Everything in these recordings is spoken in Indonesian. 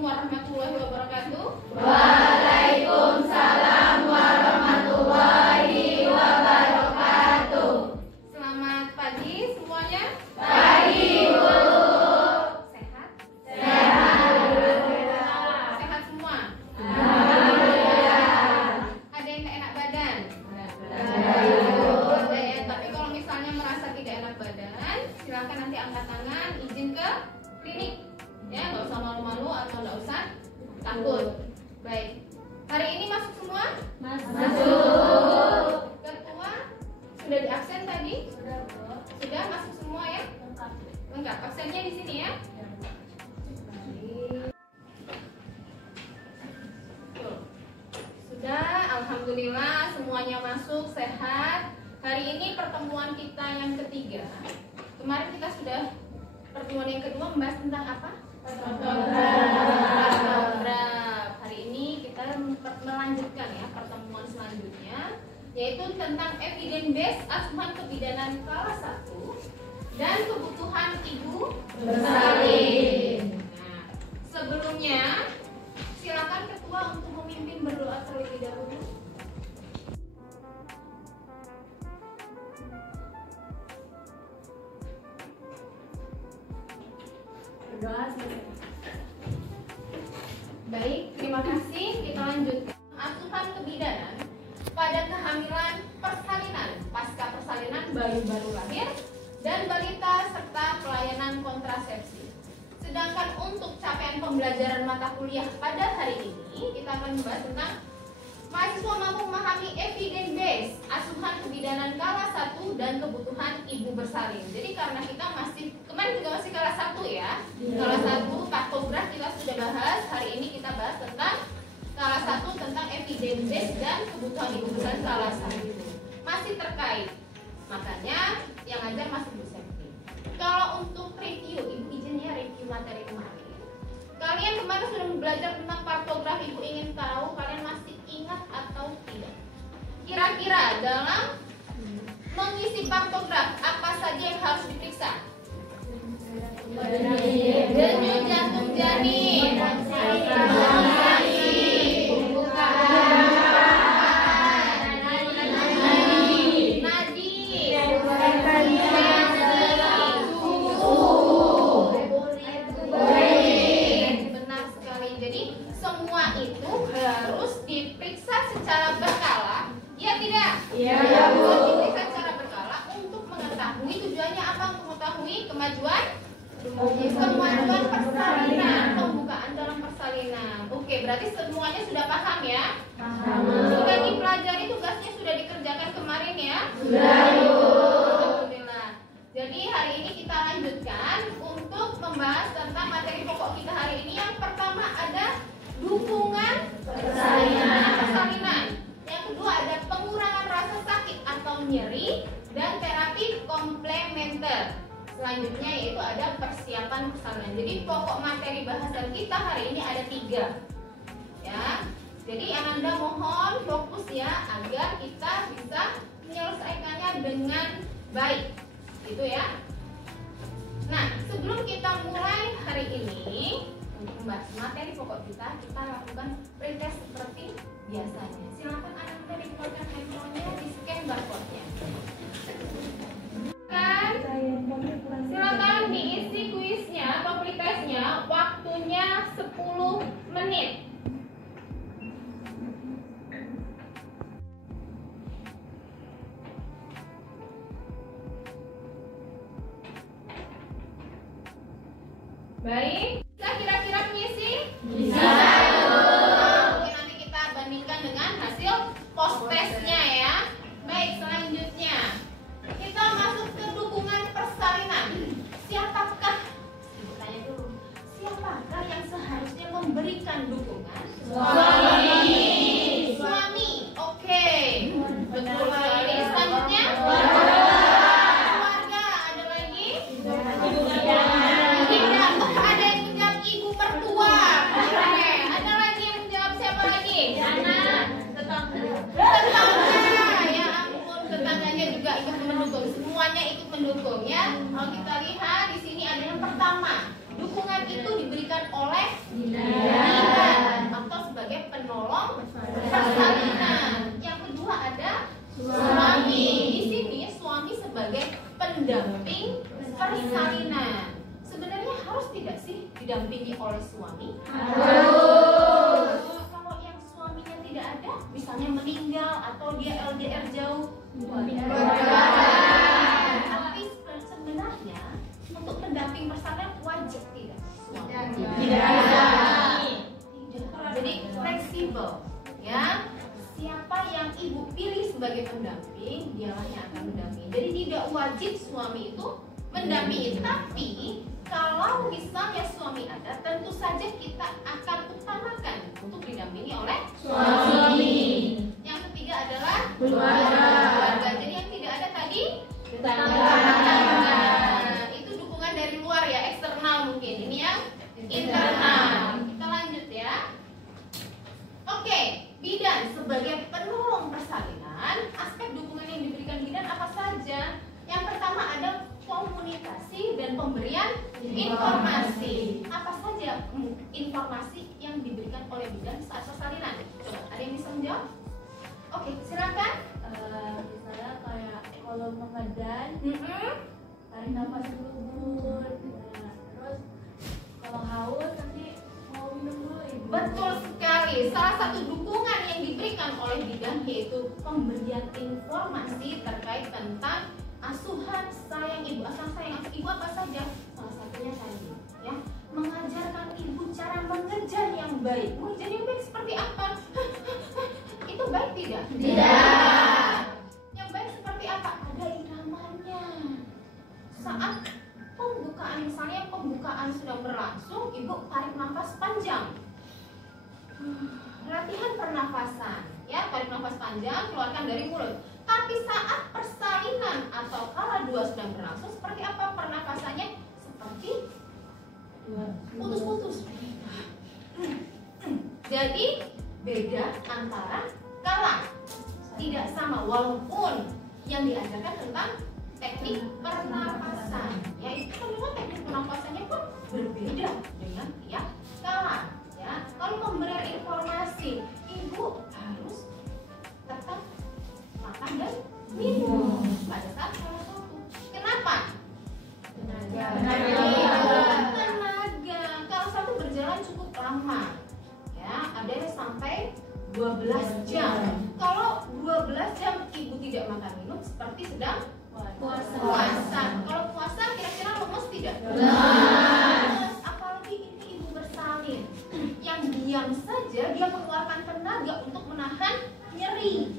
Assalamualaikum warahmatullahi wabarakatuh. Waalaikumsalam warahmatullahi wabarakatuh. Selamat pagi semuanya. Pagi Bu. Sehat? Sehat. Sehat semua? Alhamdulillah. Ada yang gak enak badan? Ada Ya, tapi kalau misalnya merasa tidak enak badan, silakan nanti angkat tangan, izin ke klinik. Ya, nggak usah malu-malu atau nggak usah takut. Baik. Hari ini masuk semua? Masuk. Ketua sudah di absen tadi? Sudah masuk semua ya? Lengkap. Absennya di sini ya? Tuh. Sudah, alhamdulillah semuanya masuk sehat. Hari ini pertemuan kita yang ketiga. Kemarin kita sudah pertemuan yang kedua membahas tentang apa? Paragraf. Hari ini kita melanjutkan ya pertemuan selanjutnya, yaitu tentang evidence based asuhan kebidanan kelas 1 dan kebutuhan ibu bersalin. Nah, sebelumnya silakan ketua untuk memimpin berdoa terlebih dahulu. Baik, terima kasih. Kita lanjutkan. Asuhan kebidanan pada kehamilan persalinan, pasca persalinan bayi baru lahir, dan balita serta pelayanan kontrasepsi. Sedangkan untuk capaian pembelajaran mata kuliah pada hari ini, kita akan membahas tentang mahasiswa mampu memahami evidence based asuhan kebidanan kelas 1 dan kebutuhan ibu bersalin. Jadi karena kita kemarin juga masih kelas 1 ya. Kelas 1 takograf kita sudah bahas. Hari ini kita bahas tentang kelas 1 tentang evidence based dan kebutuhan ibu bersalin kelas 1. Masih terkait. Makanya yang ngajar masih Bu Septi. Kalau untuk review, Ibu izin ya review materi kemarin. Kalian kemarin sudah belajar tentang kartografi. Ibu ingin tahu kalian masih ingat atau tidak? Kira-kira dalam mengisi kartograf apa saja yang harus diperiksa? Denyut jantung janin, kemajuan persalinan, pembukaan dalam persalinan. Oke, berarti semuanya sudah paham ya? Paham. Sudah dipelajari, tugasnya sudah dikerjakan kemarin ya? Sudah. Alhamdulillah. Jadi hari ini kita lanjutkan untuk membahas tentang materi pokok kita hari ini. Yang pertama ada dukungan persalinan. Yang kedua ada pengurangan rasa sakit atau nyeri dan terapi komplementer. Selanjutnya yaitu ada persiapan persalinan. Jadi pokok materi bahasan kita hari ini ada 3 ya. Jadi Anda mohon fokus ya agar kita bisa menyelesaikannya dengan baik gitu ya. Nah sebelum kita mulai hari ini untuk membahas materi pokok kita lakukan pretest seperti biasanya. Silakan Anda dibuatkan handphonenya, di scan barcode-nya. Silakan diisi kuisnya atau pretestnya, waktunya 10 menit. Baik, bisa kira-kira mengisi? Bisa. Oke, nanti kita bandingkan dengan hasil post testnya ya. Baik, selanjutnya kita masuk ke dukungan persalinan. Siapakah? Ibu tanya dulu. Siapakah yang seharusnya memberikan dukungan? Suami. Suami. Oke. Betul sekali. Selanjutnya? Keluarga. Ada lagi? Tidak. Oh, ada yang menjawab ibu mertua. Oke. Ada lagi yang menjawab siapa lagi? Tetangga. Ya ampun, tetangganya juga ikut mendukung. Semuanya ikut mendukung ya. Kalau kita lihat di sini ada yang pertama, dukungan itu diberikan oleh sebagai penolong persalinan. Yang kedua ada Suami. Di sini suami sebagai pendamping persalinan. Sebenarnya harus tidak sih didampingi oleh suami? Harus. Kalau yang suaminya tidak ada, misalnya meninggal atau dia LDR jauh, tapi sebenarnya untuk pendamping persalinan wajib tidak? Tidak. Jadi fleksibel, ya. Siapa yang ibu pilih sebagai pendamping, dialah yang akan mendampingi. Jadi tidak wajib suami itu mendampingi, tapi kalau misalnya suami ada, tentu saja kita akan utamakan untuk didampingi oleh Suami. Yang ketiga adalah Keluarga. Jadi yang tidak ada tadi Tetangga. itu dukungan dari luar ya, eksternal mungkin. Ini yang internal. Kita lanjut ya. Oke, bidan sebagai penolong persalinan, aspek dukungan yang diberikan bidan apa saja? Yang pertama ada komunikasi dan pemberian informasi. Apa saja informasi yang diberikan oleh bidan saat persalinan? Coba, ada yang bisa menjawab? Oke, silakan. Misalnya kayak kalau mengedan, tarik nafas dulu. Nah, terus kalau haus nanti mau minum dulu ibu. Betul sekali. Salah satu dukungan yang diberikan oleh bidan yaitu pemberian informasi terkait tentang asuhan sayang ibu. Asuhan sayang ibu apa saja? Salah satunya tadi, ya, mengajarkan ibu cara mengejar yang baik. Mengejar yang baik seperti apa? Itu baik tidak? Tidak. Yang baik seperti apa? Ada iramanya. Saat pembukaan, misalnya pembukaan sedang berlangsung, ibu tarik nafas panjang. Latihan pernafasan, ya, tarik nafas panjang, keluarkan dari mulut. Tapi saat persalinan atau kala dua sedang berlangsung, seperti apa pernafasannya? Seperti putus-putus. Jadi beda antara kala, tidak sama, walaupun yang diajarkan tentang teknik pernapasan, ya itu kan memang teknik pernapasannya pun berbeda dengan tiap kala, ya. Kalau pemberian informasi, ibu harus tetap makan dan minum pada saat salah satu. Kenapa? Tenaga. Kalau satu berjalan cukup lama, ya, ada yang sampai 12 jam. Kalau 12 jam ibu tidak makan minum, seperti sedang puasa. Kalau puasa kira-kira lemes tidak? Lemes. Apalagi ini ibu bersalin, yang diam saja dia mengeluarkan tenaga untuk menahan nyeri.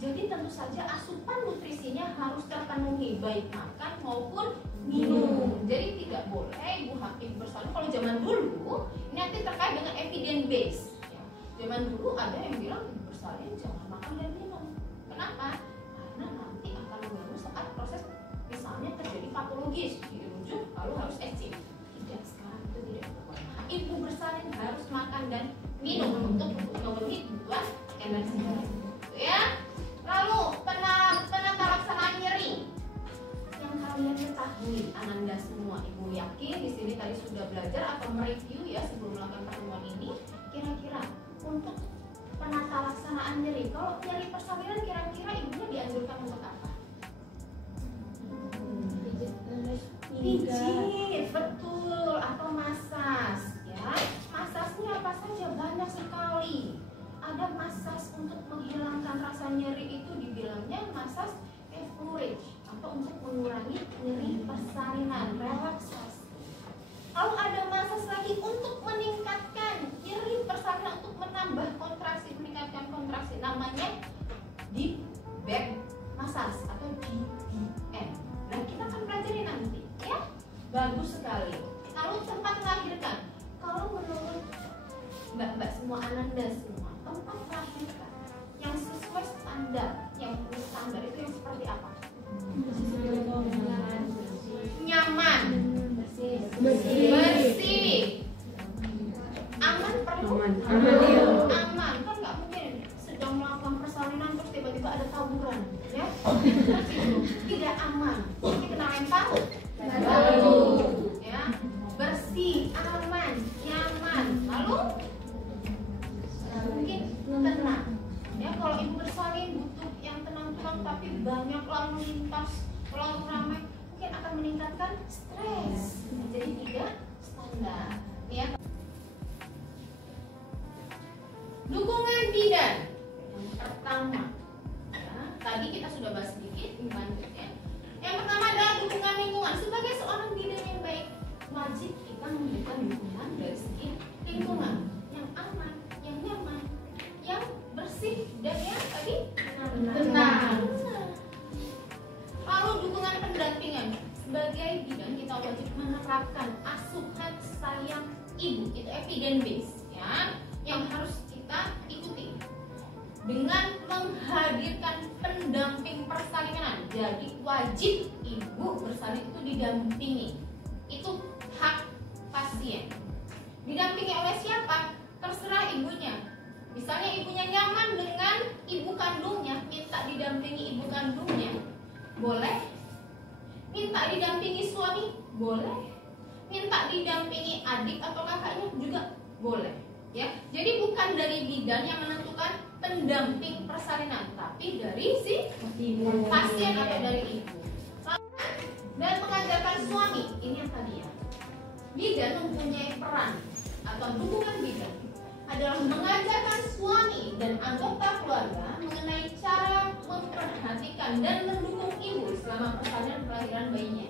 Jadi tentu saja asupan nutrisinya harus terpenuhi, baik makan maupun minum. Jadi tidak boleh ibu bersalin. Kalau zaman dulu, ini nanti terkait dengan evidence base. Ya. Zaman dulu ada yang bilang ibu bersalin jangan makan dan minum. Kenapa? Karena nanti akan mengganggu saat proses misalnya terjadi patologis, dirujuk lalu harus ECM. Tidak, sekarang itu tidak boleh. Ibu bersalin harus makan dan minum untuk memenuhi kebutuhan energi. Ya. Lalu penata laksanaan nyeri yang kalian ketahui, Ananda semua, ibu yakin di sini tadi sudah belajar atau mereview ya sebelum melakukan pertemuan ini. Kira-kira untuk penata laksanaan nyeri, kalau nyeri persalinan kira-kira ibunya dianjurkan untuk apa? Pijit, betul, atau masas, ya. Masasnya apa saja? Banyak sekali. Ada masas untuk menghilangkan rasa nyeri, itu dibilangnya masas effleurage atau untuk mengurangi nyeri persalinan, relaksasi. Lalu ada masas lagi untuk meningkatkan nyeri persalinan, untuk menambah kontraksi, meningkatkan kontraksi, namanya deep back massage atau DBM. Nah, kita akan pelajari nanti, ya. Bagus sekali. Lalu tempat melahirkan, kalau menurut mbak-mbak semua, Ananda semua, tempat melahirkan yang sesuai standar, yang standar itu yang seperti apa? Nyaman, bersih, aman, perlu aman. Kan nggak mungkin sedang melakukan persalinan terus tiba-tiba ada tawuran, ya. Tidak aman. Ini kena lempar batu, ya. Bersih, aman, nyaman. Lalu tenang. Ya, kalau ibu bersalin butuh yang tenang-tenang, tapi banyak lalu lintas, terlalu ramai, mungkin akan meningkatkan stres. Jadi tidak standar. Ya. Dukungan bidan yang pertama. Ya, tadi kita sudah bahas sedikit, lanjutnya. Yang pertama adalah dukungan lingkungan. Sebagai seorang bidan yang baik, wajib kita memberikan dukungan dari segi lingkungan yang aman, yang nyaman, yang bersih, dan yang tadi tenang. Lalu dukungan pendampingan. Sebagai bidan kita wajib menerapkan asuhan sayang ibu, itu evidence based, ya, yang harus kita ikuti dengan menghadirkan pendamping persalinan. Jadi wajib ibu bersalin itu didampingi, itu hak pasien. Didampingi oleh siapa? Terserah ibunya. Misalnya ibunya nyaman dengan ibu kandungnya, minta didampingi ibu kandungnya, boleh. Minta didampingi suami, boleh. Minta didampingi adik atau kakaknya juga boleh. Ya, jadi bukan dari bidan yang menentukan pendamping persalinan, tapi dari si pasien atau dari ibu. Dan mengajarkan suami, ini yang tadi ya. Bidan mempunyai peran atau dukungan bidan adalah mengajarkan suami dan anggota keluarga mengenai cara memperhatikan dan mendukung ibu selama persalinan kelahiran bayinya.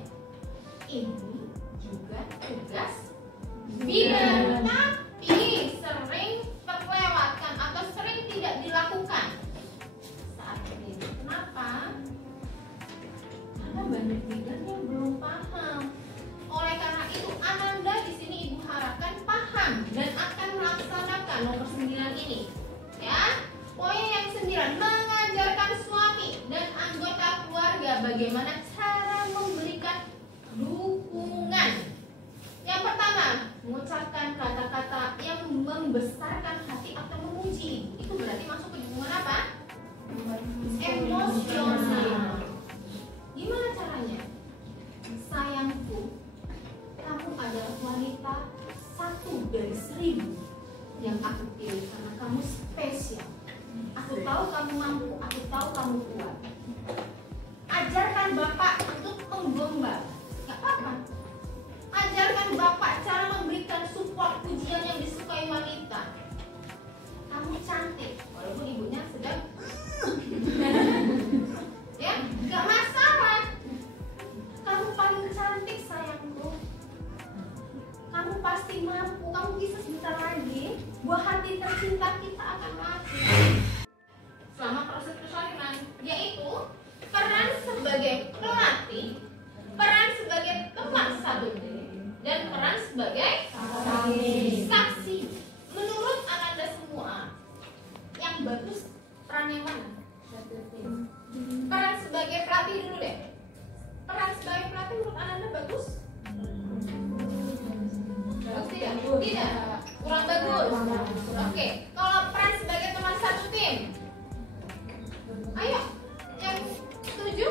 Ini juga tugas bidan, tapi sering terlewatkan atau sering tidak dilakukan saat ini. Kenapa? Karena banyak bidan yang belum paham. Oleh karena itu, Ananda di sini ibu harapkan paham dan akan melaksanakan nomor 9 ini. Ya, poin yang 9, mengajarkan suami dan anggota keluarga bagaimana cara memberikan dukungan. Yang pertama, mengucapkan kata-kata yang membesarkan hati atau memuji. Itu berarti masuk ke dukungan apa? Emosional. Gimana caranya? Sayangku, kamu adalah wanita 1 dari 1000 yang aku pilih karena kamu spesial. Aku tahu kamu mampu, aku tahu kamu kuat. Ajarkan bapak untuk menggombal, gak apa-apa. Ajarkan bapak cara memberikan support pujian yang disukai wanita. Kamu cantik, walaupun ibunya sedang ya, gak masalah. Kamu paling cantik sayangku. Kamu pasti mampu, kamu bisa sebentar lagi. Buah hati tercinta kita akan lahir. Selama proses persalinan, yaitu peran sebagai pelatih, peran sebagai teman satu tim, dan peran sebagai saksi. Menurut Ananda semua, yang bagus peran yang mana? Peran sebagai pelatih dulu deh. Peran sebagai pelatih menurut Ananda bagus? Bagus tidak? Tidak. Kurang bagus. Oke. Kalau peran sebagai teman satu tim, ayo, yang setuju?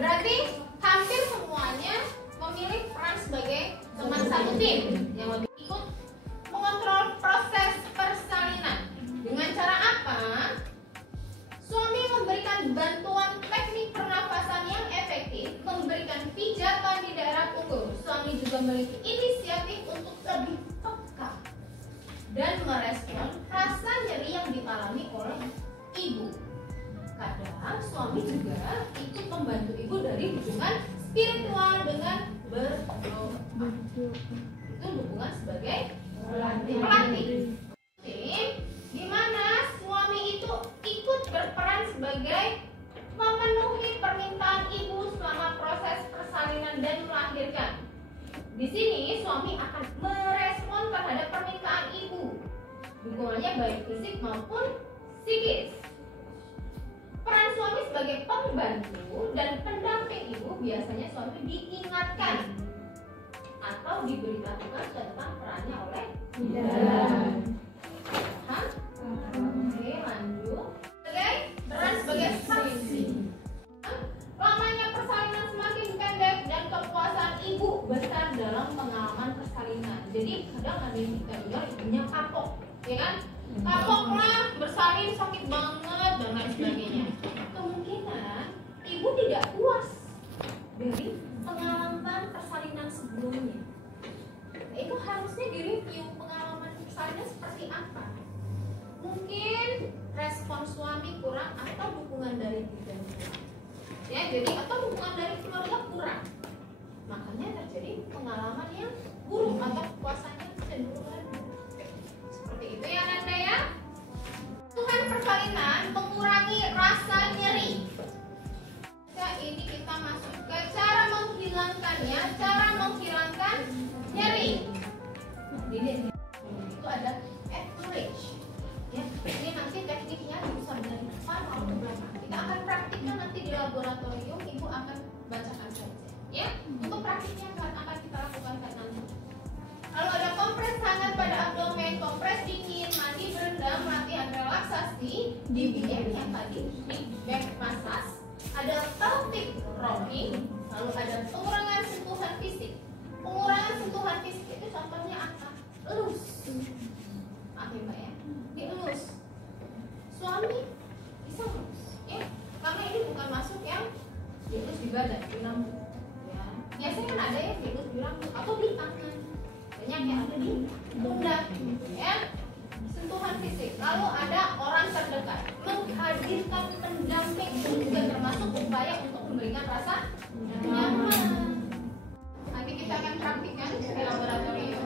Berarti hampir semuanya memilih peran sebagai teman satu tim yang lebih ikut mengontrol proses persalinan. Dengan cara apa? Suami memberikan bantuan teknik pernafasan yang efektif, memberikan pijatan di daerah punggung. Suami juga memiliki inisiatif untuk lebih peka dan merespon rasa nyeri yang dialami oleh ibu. Kadang suami juga ikut membantu ibu dari dukungan spiritual dengan berdoa. Itu dukungan sebagai pelatih. Di mana suami itu ikut berperan sebagai memenuhi permintaan ibu selama proses persalinan dan melahirkan. Di sini suami akan merespon terhadap permintaan ibu, dukungannya baik fisik maupun psikis. Peran suami sebagai pembantu dan pendamping ibu biasanya suami diingatkan atau diberitahukan tentang perannya oleh bidan. Oke, lanjut. Peran sebagai saksi. Lamanya persalinan semakin pendek dan kepuasan ibu besar dalam pengalaman persalinan. Jadi kadang ada yang kita dengar ibunya kapok, ya kan? Kapok lah, bersalin sakit banget dan lain sebagainya. Kemungkinan ibu tidak puas dari pengalaman persalinan sebelumnya. Nah, itu harusnya direview pengalaman persalinan seperti apa. Mungkin respon suami kurang atau dukungan dari bidan kurang. Ya, jadi atau dukungan dari keluarga kurang. Makanya terjadi pengalaman yang buruk atau puasanya cenderung rendah. Seperti itu ya Nanda ya. Tuhan persalinan mengurangi rasa nyeri. Ya, ini kita masuk ke cara menghilangkannya, cara menghilangkan nyeri. Ini itu ada encourage. Ya, ini nanti tekniknya bisa dari depan atau ke belakang. Kita akan praktikkan nanti di laboratorium. Ibu akan bacakan saja. Ya, untuk praktiknya akan kita lakukan nanti. Lalu ada kompres hangat pada abdomen, kompres dingin, mandi berendam, latihan relaksasi di BM yang tadi, di back massage. Ada pelvic rocking, lalu ada pengurangan sentuhan fisik. Pengurangan sentuhan fisik itu contohnya apa? Elus. Maaf ya Mbak ya, dielus. Suami bisa elus, ya, karena ini bukan masuk yang dielus di badan, di lambung. Ya, biasanya kan ada yang dielus di lambung atau di tangan. Banyak yang ada di pundak, ya. Sentuhan fisik. Lalu ada orang terdekat, menghadirkan pendamping, itu juga termasuk upaya untuk memberikan rasa nyaman. Nanti kita akan praktikkan di laboratorium.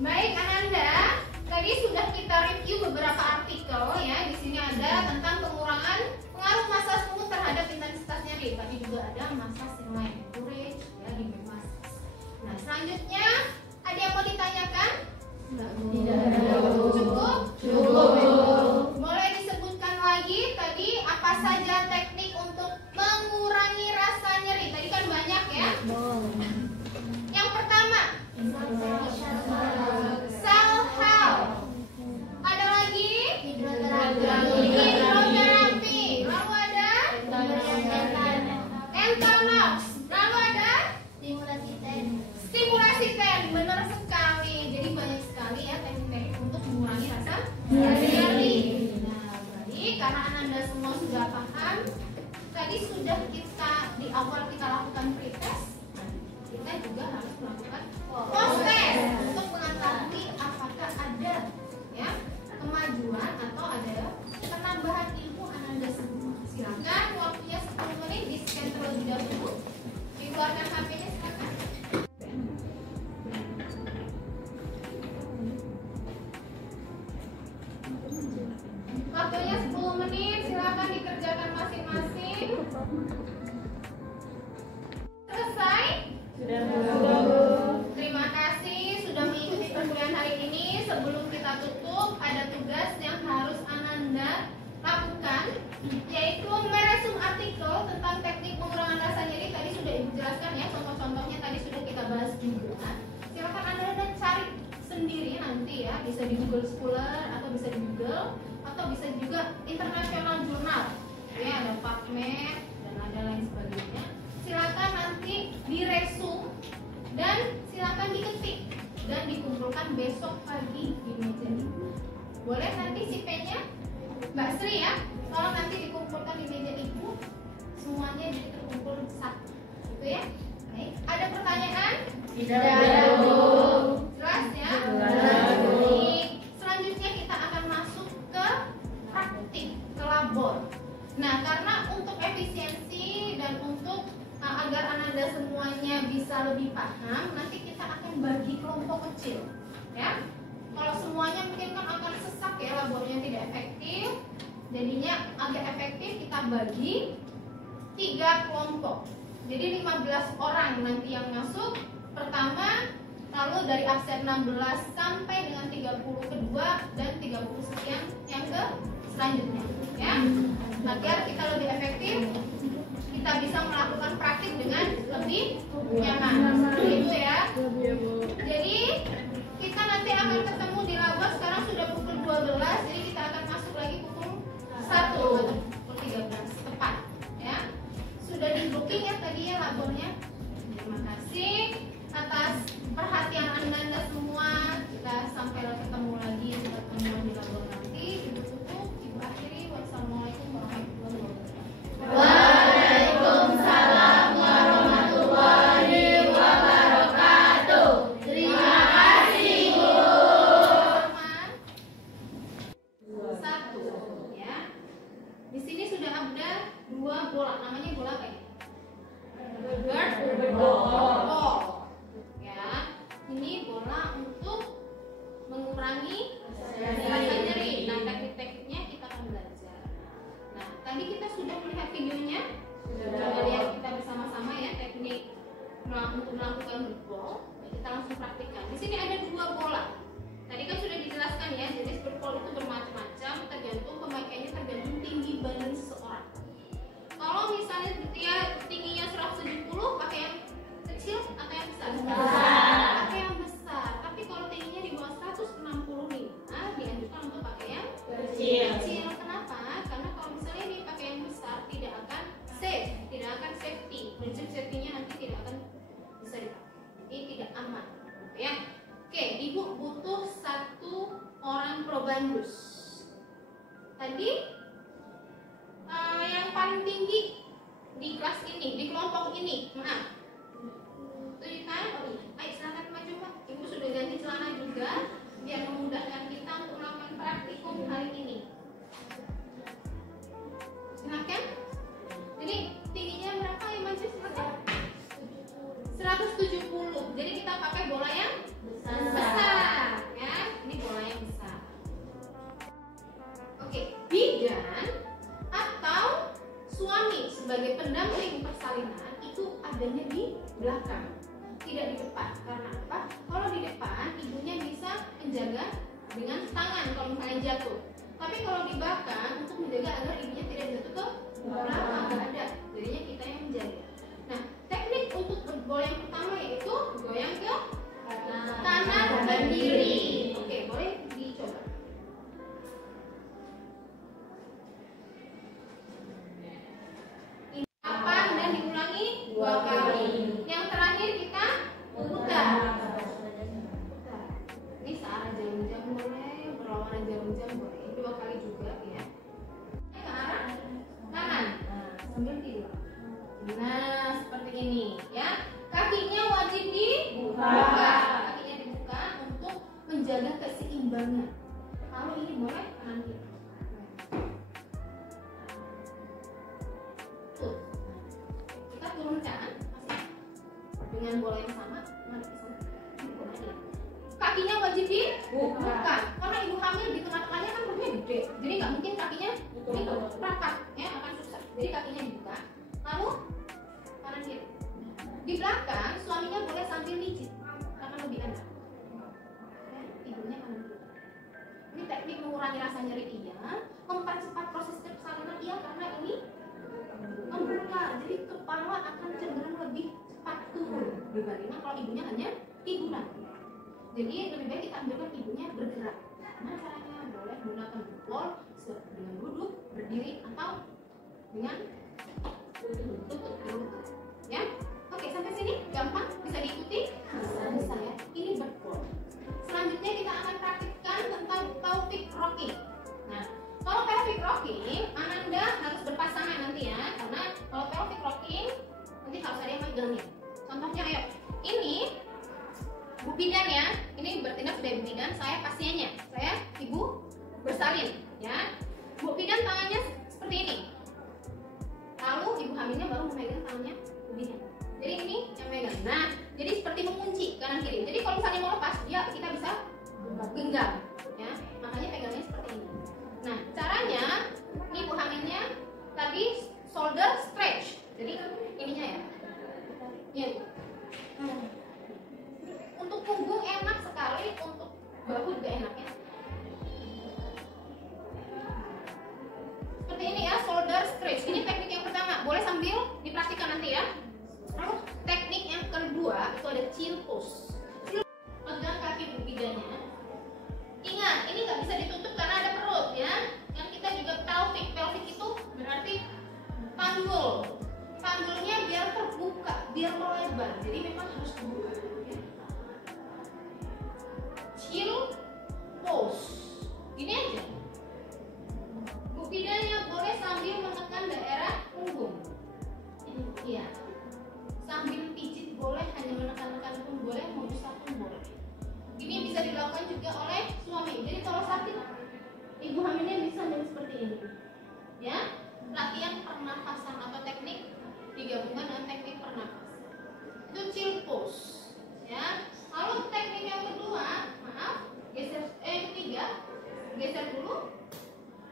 Baik Ananda, tadi sudah kita review beberapa artikel ya. Di sini ada tentang pengurangan pengaruh massage tubuh terhadap intensitas nyeri. Tadi juga ada massage yang lain, encourage ya, di massage. Nah selanjutnya ada yang mau ditanyakan? Cukup? Cukup. Boleh disebutkan lagi tadi apa saja teknik untuk mengurangi rasa nyeri? Tadi kan banyak ya. Yang pertama, self help. Ada lagi? Hidroterapi. Lalu ada? Mental nox. Lalu ada? Stimulasi ten. Benar sekali. Jadi banyak sekali ya teknik-teknik untuk mengurangi rasa nyeri. Nah, baik, karena Ananda semua sudah paham. Tadi sudah kita di awal kita lakukan pretest. Kita juga harus melakukan post test untuk mengetahui apakah ada ya kemajuan atau ada penambahan ilmu Ananda semua. Silakan waktunya 10 menit, di scan terlebih dahulu. Dikeluarkan HP-nya silakan. Waktunya 10 menit, silakan dikerjakan masing-masing. Selesai? Terima kasih sudah mengikuti perkuliahan hari ini. Sebelum kita tutup, ada tugas yang harus Ananda lakukan, yaitu meresum artikel tentang teknik pengurangan rasa nyeri. Tadi sudah Ibu jelaskan ya, contoh-contohnya tadi sudah kita bahas juga. Silakan Anda cari sendiri nanti ya, bisa di Google Scholar atau bisa di Google atau bisa juga internasional jurnal. Ya, ada PubMed dan ada lain sebagainya. Silakan nanti diresum dan silakan diketik dan dikumpulkan besok pagi di meja ibu. Boleh nanti si pen-nya Mbak Sri ya, kalau nanti dikumpulkan di meja ibu semuanya jadi terkumpul satu, gitu ya. Baik, ada pertanyaan? Tidak ada Bu. Jelas ya? Baik. Selanjutnya kita akan masuk ke praktik, ke labor. Nah, karena untuk efisiensi dan untuk agar Ananda semuanya bisa lebih paham, nanti kita akan bagi kelompok kecil ya. Kalau semuanya mungkin kan akan sesak ya, labornya tidak efektif. Jadinya agak efektif kita bagi 3 kelompok. Jadi 15 orang nanti yang masuk pertama, lalu dari absen 16 sampai dengan 30 kedua dan 30 sekian yang ke selanjutnya ya. Agar kita lebih efektif, kita bisa melakukan praktik dengan lebih nyaman. Seperti itu ya. Jadi kita nanti akan ketemu di labor. Sekarang sudah pukul 12, jadi kita akan masuk lagi pukul 1 atau pukul 13 tepat ya. Sudah di booking ya tadi ya labornya. Terima kasih atas perhatian Anda semua. Kita ibu butuh 1 orang probandus. Tadi yang paling tinggi di kelas ini, di kelompok ini, maaf. Tujuh kan? Oh iya. Ayo silakan maju Pak. Ibu sudah ganti celana juga biar memudahkan kita untuk melakukan praktikum hari ini. Silakan. Jadi tingginya berapa yang maju? Silakan. 170. Jadi kita pakai bola yang besar, ya. Ini bola yang besar. Oke, bidan atau suami sebagai pendamping persalinan itu adanya di belakang, tidak di depan. Karena apa? Kalau di depan ibunya bisa menjaga dengan tangan kalau misalnya jatuh. Tapi kalau di belakang untuk menjaga agar ibunya tidak jatuh ke belakang, nggak ada. Jadinya kita yang menjaga. Nah, teknik untuk bola yang pertama yaitu goyang ke kanan dan kiri. Oke, boleh dicoba. Dan diulangi 2 kali. Yang terakhir kita putar. Ini searah jarum-jam boleh, berlawanan jarum-jam boleh. 2 kali juga ya. Ke arah kanan sambil tidur. Nah, seperti ini ya. Kakinya wajib dibuka. Kakinya dibuka untuk menjaga keseimbangan. Kalau ini boleh kanan kiri. Turunkan dengan bola yang sama, kakinya wajib dibuka karena ibu hamil di tengah-tengahnya kan perutnya gede, jadi nggak mungkin kakinya itu rapat ya, akan susah. Jadi kakinya dibuka, lalu kanan kiri. Di belakang suaminya boleh sambil mijit karena lebih enak. Ibunya kanan kiri. Ini teknik mengurangi rasa nyeri iya, mempercepat proses persalinan iya, karena ini membuka, jadi kepala akan cenderung lebih cepat turun dibandingkan kalau ibunya hanya tiduran. Jadi lebih baik kita ambilkan ibunya bergerak. Nah, caranya boleh menggunakan bol dengan duduk, berdiri, atau dengan lutut. Ya, oke, sampai sini gampang, bisa diikuti? Bisa ya. Ini berbol. Selanjutnya kita akan praktikkan tentang pelvic rocking. Nah, kalau pelvic rocking, Ananda harus berpasangan nanti ya, karena kalau pelvic rocking nanti harus ada yang megangnya. Contohnya, ayo, ini Bu bidan ya, ini bertindak sebagai Bu bidan, saya pasiennya, saya ibu bersalin ya. Bu bidan tangannya seperti ini, lalu ibu hamilnya baru memegang tangannya Bu bidan. Jadi ini yang megang. Nah, jadi seperti mengunci kanan kiri. Jadi kalau misalnya mau lepas, kita bisa genggam ya, makanya pegangnya seperti ini. Nah, caranya ini ibu hamilnya tadi shoulder stretch. Jadi ininya ya. Ya. Untuk punggung enak sekali, untuk bahu juga enak ya. Seperti ini ya, shoulder stretch. Ini teknik yang pertama, boleh sambil dipraktikkan nanti ya. Lalu teknik yang kedua itu ada chill pose. Pegang kaki Bu bidannya. Ingat, ini nggak bisa ditutup karena ada perut ya. Yang kita juga pelvic itu berarti panggul. Panggulnya biar terbuka, biar melebar. Jadi memang harus terbuka. Ya. Chill pose. Gini aja. Bu bidannya boleh sambil menekan daerah punggung. Iya. Sambil pijit boleh, hanya menekan-nekan pun boleh, mengusap pun boleh. Ini bisa dilakukan juga oleh suami. Jadi kalau sakit, ibu hamilnya bisa jadi seperti ini. Ya, latihan pernafasan atau teknik digabungkan dengan teknik pernafasan. Itu chill pose. Ya. Lalu teknik yang kedua, ketiga, geser dulu.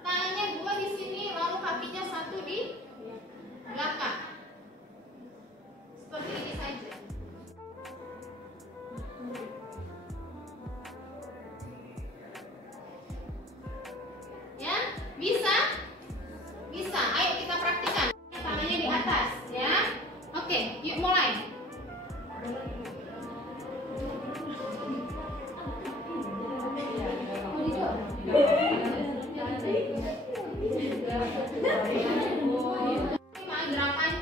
Tangannya 2 di sini, lalu kakinya 1 di belakang. Seperti ini saja. Ya, bisa? Bisa. Ayo kita praktikkan. Tangannya di atas, ya. Oke, yuk mulai. Gerakan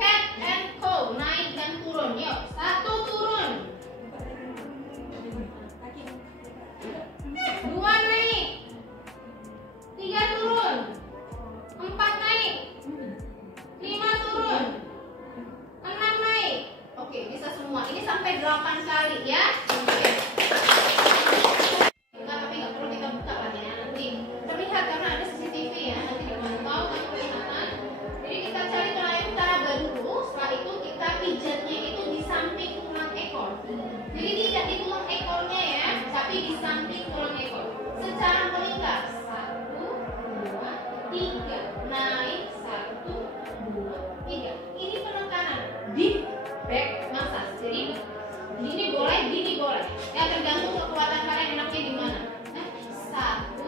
cat and cow, naik dan turun. Yuk, 1 turun. di samping tulang ekor secara melingkar. 1, 2, 3. Naik 1, 2, 3. Ini penekanan deep back massage. Jadi gini boleh. Ya tergantung kekuatan kalian enaknya di mana. 1,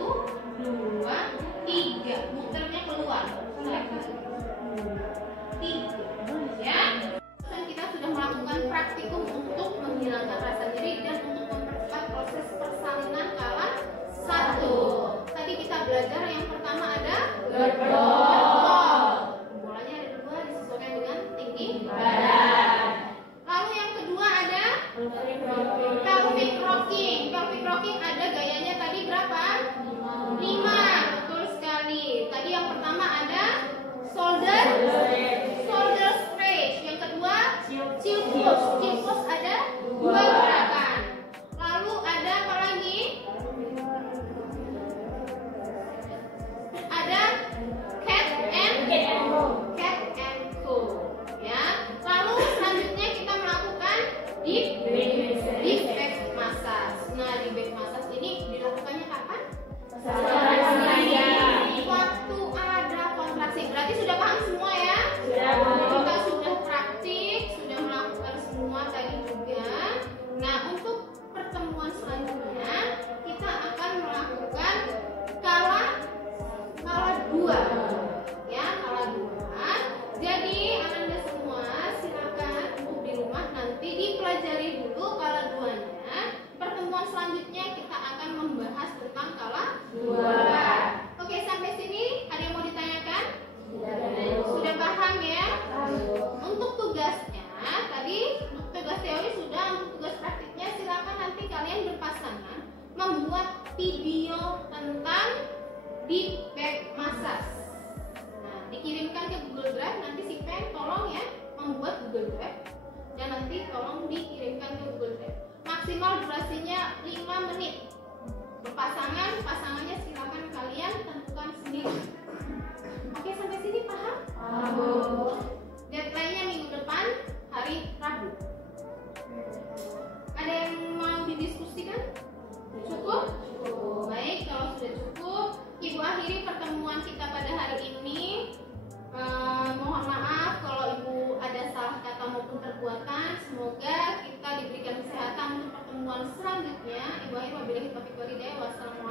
2, 3. Muternya keluar. 1, 2, 3. Ya. Dan kita sudah melakukan praktikum untuk menghilangkan rasa nyeri dan untuk mempercepat proses persalinan kala 1. Tadi kita belajar yang pertama ada gerbong. Bolanya ada 2 disesuaikan dengan tinggi badan. Lalu yang kedua ada pelvic rocking. Pelvic rocking ada gayanya tadi berapa? 5. Betul sekali. Tadi yang pertama ada shoulder stretch. Yang kedua chill pose. Chill pose ada 2 gerakan. Lalu ada apa lagi? Ada cat and toe. Ya. Lalu selanjutnya kita melakukan deep back massage. Nah, deep back massage ini dilakukannya kapan? Waktu ada kontraksi. Berarti sudah paham semua ya? Kita sudah praktik, sudah melakukan semua tadi juga. Nah, untuk pertemuan selanjutnya kita akan melakukan kala 2. Ya, kala 2. Jadi Ananda semua silakan untuk di rumah nanti dipelajari dulu kala 2-nya. Pertemuan selanjutnya kita akan membahas tentang kala 2. Oke, sampai sini ada yang mau ditanyakan? Sudah paham ya? Untuk tugasnya tadi, untuk tugas teori sudah, untuk tugas praktiknya silakan nanti kalian berpasangan membuat video tentang deep back massage. Nah, dikirimkan ke Google Drive, nanti si Pen tolong ya membuat Google Drive dan nanti tolong dikirimkan ke Google Drive. Maksimal durasinya 5 menit. Pasangannya silakan kalian tentukan sendiri. Oke, sampai sini paham? Deadline-nya minggu depan hari Rabu. Ada yang mau didiskusikan? Cukup? Baik, kalau sudah cukup, Ibu akhiri pertemuan kita pada hari ini. Mohon maaf kalau Ibu ada salah kata maupun perbuatan. Semoga kita diberikan kesehatan untuk pertemuan selanjutnya. Ibu akhiri wabillahi taufiq walhidayah. Wassalamualaikum.